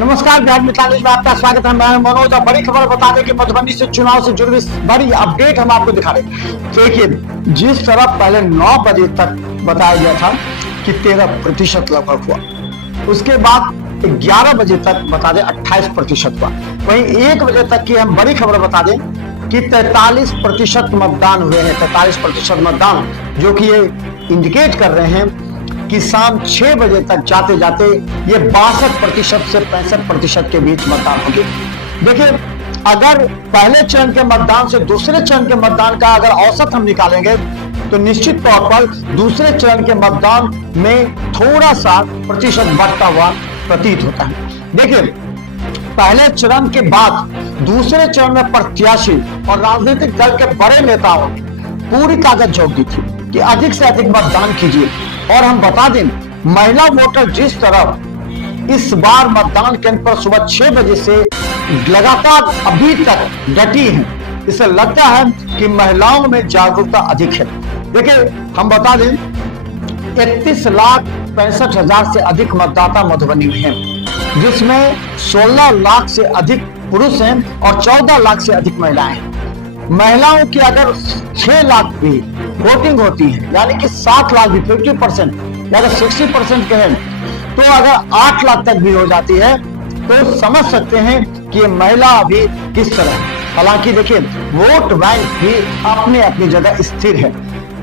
नमस्कार, बिहार मितालीस में आपका स्वागत है। मैं मनोज। बड़ी खबर बता दें कि मधुबनी से चुनाव से जुड़ी बड़ी अपडेट हम आपको दिखा रहे हैं। देखिए, जिस तरह पहले 9 बजे तक बताया गया था कि 13% लगभग हुआ, उसके बाद 11 बजे तक बता दें 28% हुआ। वहीं 1 बजे तक की हम बड़ी खबर बता दें कि 43% मतदान हुए हैं। 43% मतदान, जो कि ये इंडिकेट कर रहे हैं कि शाम 6 बजे तक जाते जाते ये 62% से 65% के बीच मतदान होगी। देखिए, अगर पहले चरण के मतदान से दूसरे चरण के मतदान का अगर औसत हम निकालेंगे तो निश्चित तौर पर दूसरे चरण के मतदान में थोड़ा सा प्रतिशत बढ़ता हुआ प्रतीत होता है। देखिए, पहले चरण के बाद दूसरे चरण में प्रत्याशी और राजनीतिक दल के बड़े नेताओं ने पूरी ताकत झोंक दी थी कि अधिक से अधिक मतदान कीजिए। और हम बता दें, महिला वोटर जिस तरह इस बार मतदान केंद्र पर सुबह 6 बजे से लगातार अभी तक डटी हैं, इससे लगता है कि महिलाओं में जागरूकता अधिक है। देखिए, हम बता दें 31,65,000 से अधिक मतदाता मधुबनी में हैं, जिसमें 16 लाख से अधिक पुरुष हैं और 14 लाख से अधिक महिलाएं हैं। महिलाओं की अगर 6 लाख भी वोटिंग होती है, यानी कि 7 लाख भी 50%, अगर 60% के हैं, तो अगर 8 लाख तक भी हो जाती है तो समझ सकते हैं कि ये महिला अभी किस तरह है। हालांकि देखिए, वोट बैंक भी अपने अपनी जगह स्थिर है।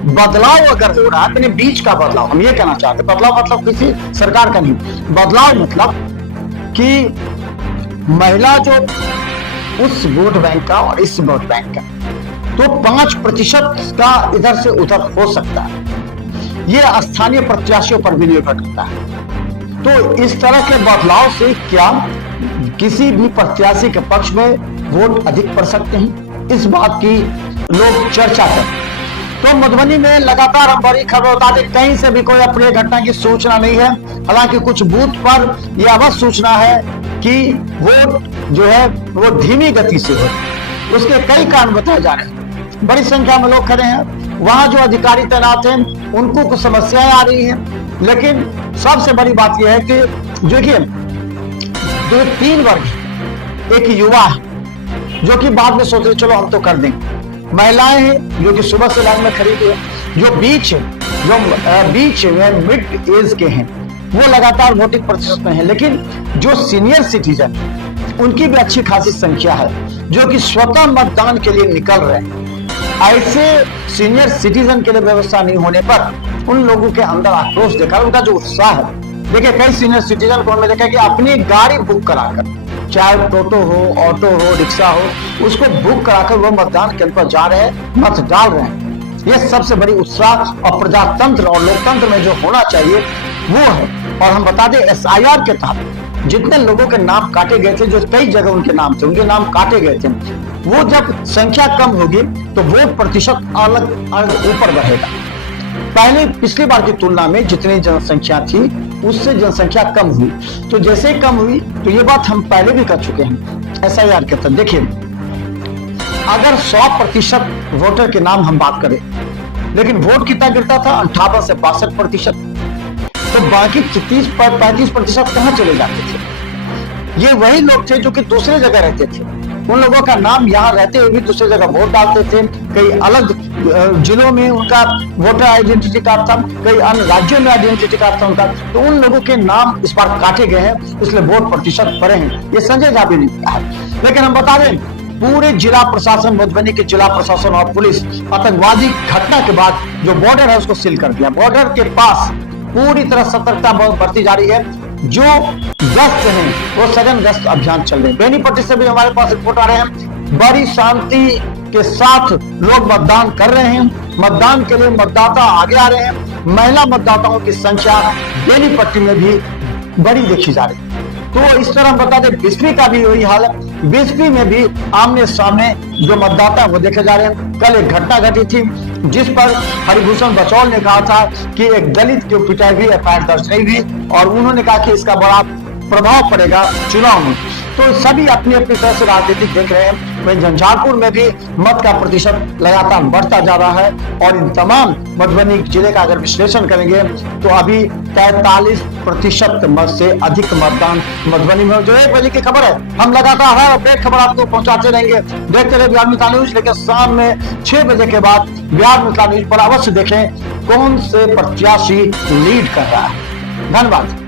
बदलाव अगर हो रहा है, अपने बीच का बदलाव हम ये कहना चाहते हैं। बदलाव मतलब किसी सरकार का नहीं, बदलाव मतलब कि महिला जो उस वोट बैंक का और इस वोट बैंक का तो 5% का इधर से उधर हो सकता है। यह स्थानीय प्रत्याशियों पर भी निर्भर करता है। तो इस तरह के बदलाव से क्या किसी भी प्रत्याशी के पक्ष में वोट अधिक पड़ सकते हैं, इस बात की लोग चर्चा करें। तो मधुबनी में लगातार हम बड़ी खबर बता दें, कहीं से भी कोई अप्रिय घटना की सूचना नहीं है। हालांकि कुछ बूथ पर यह अवश्य सूचना है कि वोट जो है वो धीमी गति से हो। उसके कई कारण बताए जा रहे हैं। बड़ी संख्या में लोग खड़े हैं, वहां जो अधिकारी तैनात हैं उनको कुछ समस्याएं आ रही हैं। लेकिन सबसे बड़ी बात यह है कि देखिए, 2-3 वर्ग, एक युवा है जो कि बाद में सोच रहे चलो हम तो कर देंगे, महिलाएं हैं जो कि सुबह से लाइन में खड़ी है, जो बीच में मिड एज के हैं वो लगातार वोटिंग प्रतिशत में है। लेकिन जो सीनियर सिटीजन उनकी भी अच्छी खासी संख्या है जो कि स्वतः मतदान के लिए निकल रहे हैं। ऐसे सीनियर सिटीजन के लिए व्यवस्था नहीं होने पर उन लोगों के अंदर आक्रोश देखा, उनका जो उत्साह है। देखिए, कई सीनियर सिटीजन को हमने देखा कि अपनी गाड़ी बुक कराकर, चाहे टोटो हो, ऑटो हो, रिक्शा हो, उसको बुक कराकर वो मतदान केंद्र पर जा रहे हैं, मत डाल रहे हैं। यह सबसे बड़ी उत्साह और प्रजातंत्र और लोकतंत्र में जो होना चाहिए वो है। और हम बता दें, SIR के तहत जितने लोगों के नाम काटे गए थे, जो कई जगह उनके नाम थे, उनके नाम काटे गए थे, वो जब संख्या कम होगी तो वोट प्रतिशत अलग ऊपर बढ़ेगा। पहले पिछली बार की तुलना में जितनी जनसंख्या थी उससे जनसंख्या कम हुई, तो जैसे कम हुई तो ये बात हम पहले भी कर चुके हैं SIR के तहत। देखिए, अगर 100% वोटर के नाम हम बात करें, लेकिन वोट कितना गिरता था, 58 से 62%, तो बाकी 30-35% कहां चले जाते थे? ये वही लोग थे जो कि दूसरे जगह रहते थे। उन लोगों का नाम यहाँ रहते हुए भी दूसरी जगह वोट डालते थे। कई अलग जिलों में उनका वोटर आइडेंटिटी कार्ड था, कई अन्य राज्यों में आइडेंटिटी कार्ड था उनका। तो उन लोगों के नाम इस बार काटे गए हैं, इसलिए वोट प्रतिशत बढ़े हैं। ये संजय झा भी ने कहा। लेकिन हम बता दें, पूरे जिला प्रशासन, मधुबनी के जिला प्रशासन और पुलिस आतंकवादी घटना के बाद जो बॉर्डर है उसको सील कर दिया। बॉर्डर के पास पूरी तरह सतर्कता बरती जा रही है। जो गश्त हैं वो सघन गश्त अभियान चल रहे हैं। बेनीपट्टी से भी हमारे पास रिपोर्ट आ रहे हैं, बड़ी शांति के साथ लोग मतदान कर रहे हैं। मतदान के लिए मतदाता आगे आ रहे हैं। महिला मतदाताओं की संख्या बेनीपट्टी में भी बड़ी देखी जा रही है। तो इस तरह बता दें, बिस्फी का भी वही हाल है। बिस्फी में भी आमने सामने जो मतदाता वो देखे जा रहे हैं। कल एक घटना घटी थी जिस पर हरिभूषण बचौल ने कहा था कि एक दलित की पिटाई हुई, FIR दर्ज नहीं हुई, और उन्होंने कहा कि इसका बड़ा प्रभाव पड़ेगा चुनाव में। तो सभी अपनी अपनी तरह से राजनीतिक देख रहे हैं। वहीं झंझारपुर में भी मत का प्रतिशत लगातार बढ़ता जा रहा है और इन तमाम मधुबनी जिले का अगर विश्लेषण करेंगे तो अभी 43% मत से अधिक मतदान मधुबनी में। जो 1 बजे की खबर है, हम लगातार हर अपडेट खबर आपको पहुंचाते रहेंगे। देखते रहे बिहार मिथिला न्यूज, लेकिन शाम में 6 बजे के बाद बिहार मिथिला न्यूज पर अवश्य देखें कौन से प्रत्याशी लीड कर रहा है। धन्यवाद।